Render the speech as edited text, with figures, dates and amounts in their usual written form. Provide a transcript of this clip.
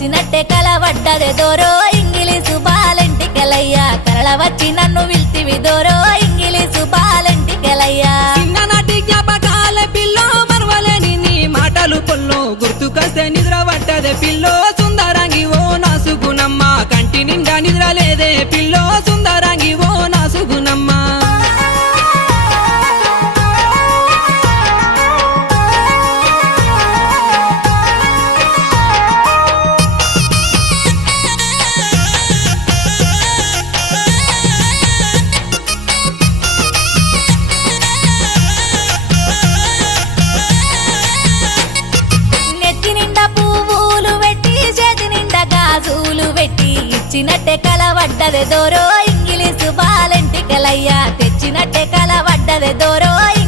తెలిసినట్టే కలవడ్డదే దోరో ఇంగిలీసు బాలెంటికెలయ్యా కరళ వచ్చి నన్ను విల్తివి దోరో ఇంగిలీసు బాలెంటికెలయ్యా చిన్ననాటి జ్ఞాపకాల పిల్లో మరవలేని నీ మాటలు పొల్లో గుర్తుకొస్తే నిద్ర పట్టదే పిల్లో సుందరంగి ఓ నాసుగునమ్మ కంటి నిండా నిద్ర లేదే పిల్లో సుందరంగి ఓ నాసుగునమ్మ నెత్తి నిండా పువ్వులు పెట్టి చేతి నిండా గాజులు పెట్టి ఇచ్చినట్టే కలవడ్డదే దోరో ఇంగిలీసు బాలెంటికెలయ్యా తెచ్చినట్టే కలవడ్డదే దోరో